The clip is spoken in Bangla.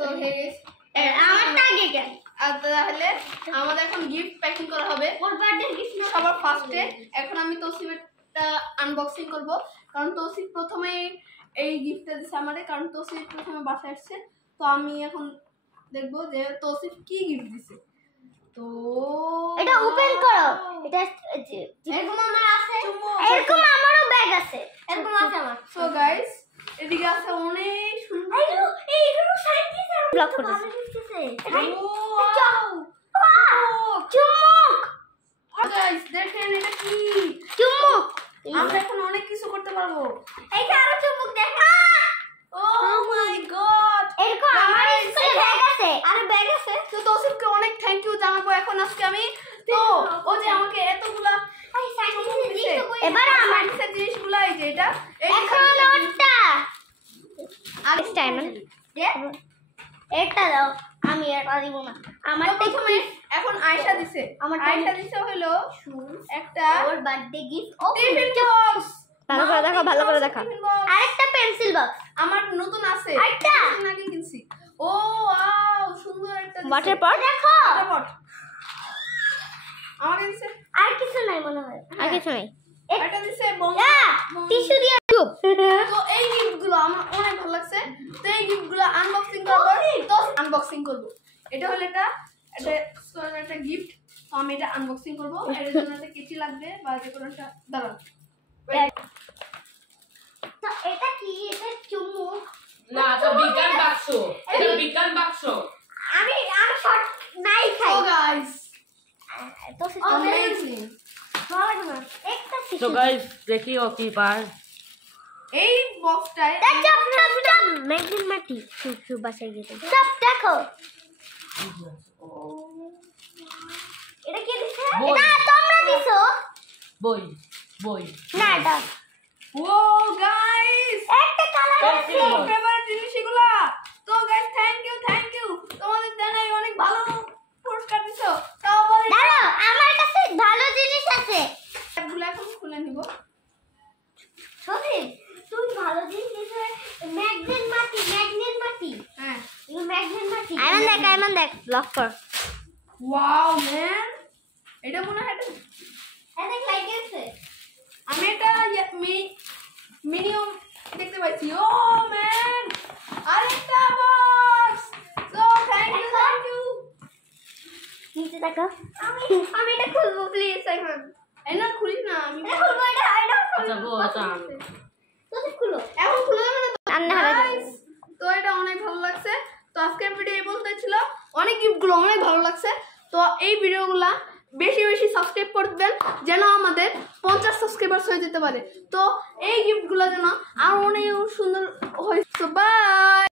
সো হে আমারটা আগে কেন? আর তাহলে আমাদের এখন গিফট প্যাকিং করা হবে। ওর বার্থডে গিফট সবার ফার্স্টে এখন আমি তৌসিফেরটা আনবক্সিং করব, কারণ তৌসিফ প্রথমে এই গিফটটা দিছে আমাদের, কারণ তৌসিফ প্রথমে বাসায় আসছে। তো আমি এখন দেখব যে তৌসিফ কি গিফট দিছে। তো এটা ওপেন করো। এটা এরকম আমার আছে, এরকম আমারও ব্যাগ আছে, এরকম আছে আমার। সো গাইস, এদিকে আছে অনেক সুন্দর এইগুলো সাইড দিতে ব্লক করে দিতেছে। চুমুক গাইস দেখেন এটা কি চুমুক। আমরা এখন অনেক কিছু করতে পারবো। এইটা আরো চুমুক দেখা। ও মাই গড, এরকম আমার স্কুলে ব্যাগ আছে, আরে ব্যাগ আছে। তো তৌসিফকে অনেক থ্যাংক ইউ জানাবো এখন আজকে আমি। তো ও যে আমাকে এতগুলা এবার আমার জিনিসগুলো এই যে এটা এখন ওটা নেক্সট টাইম এটা দাও, আমি এটা দিব না। আমার প্রথমে এখন আয়েশা দিছে, আমার আয়েশা দিছে হলো একটা ওর বার্থডে গিফট টিফিন বক্স। ভালো করে দেখো, ভালো করে দেখো। আরেকটা পেন্সিল বক্স আমার নতুন আছে, আরেকটা আগে কিনছি। ও ওয়াও, সুন্দর একটা ওয়াটার পট দেখো। ওয়াটার পট আমাকে দিছে। আর কিছু নাই মনে হয়, আর কিছু নাই। এটা দিছে টিস্যু দিয়ে চুপ। তো এই গিফটগুলো আমার অনেক ভালো লাগছে। তো এই গিফটগুলো আনবক্সিং করব, তো আনবক্সিং করব। এটা হলো একটা গিফট। তো আমি এটা আনবক্সিং করব। এর জন্য একটা কেচি লাগবে বা যে কোনো একটা দাঁড়ান। তো এটা কি? এটা চুমুক না, এটা বিজ্ঞান বাক্স। এটা বিজ্ঞান বাক্স। আমি শর্ট নাই খাই। তো গাইস, তো অ্যামেজিং। একটা তো গাইস দেখি ও কি পায়। এই বক্সটায় চপ চপ চপ ম্যাগনেট মাটি চুপ চুপ বাসায় গেছে। চপ দেখো, এটা কি দিছে? এটা তোমরা দিছো? বই বই না এটা ও গাইস, একটা কালার আছে। ফেভারিট জিনিস এগুলা। তো গাইস থ্যাংক ইউ তোমাদের জানাই অনেক ভালো পুরস্কার দিছো। তাও বলি দাঁড়াও, আমার কাছে ভালো জিনিস আছে। এগুলো এখন খুলে নিব। সত্যি তুমি ভালো জিনিস দিছো। ম্যাগনেট মাটি হ্যাঁ, এই ম্যাগনেট মাটি। আইমান দেখ লক কর। ওয়াও ম্যান, এটা মনে হয় এটা লাইক আছে। আমি এটা মিনিমাম দেখতে পাচ্ছি। ও ম্যান, আরেকটা বক্স। So thank you. নিচে দেখো। আমি এটা খুলবো প্লিজ এখন। এনা খুলিস না, আমি এটা খুলবো। এটা আচ্ছা গো আচ্ছা তুমি খুলো। এখন খুলে দেবে না তো? আন্না হারা Guys, তো এটা অনেক ভালো লাগছে। তো আজকের ভিডিও এই পর্যন্তই ছিল। অনেক গিফটগুলো অনেক ভালো লাগছে। তো এই ভিডিওগুলা বেশি বেশি সাবস্ক্রাইব করবেন যেন আমাদের 50 সাবস্ক্রাইবার্স হয়ে যেতে পারে। তো এই গিফটগুলো যেন আরো অনেক সুন্দর হয়। তো বাই।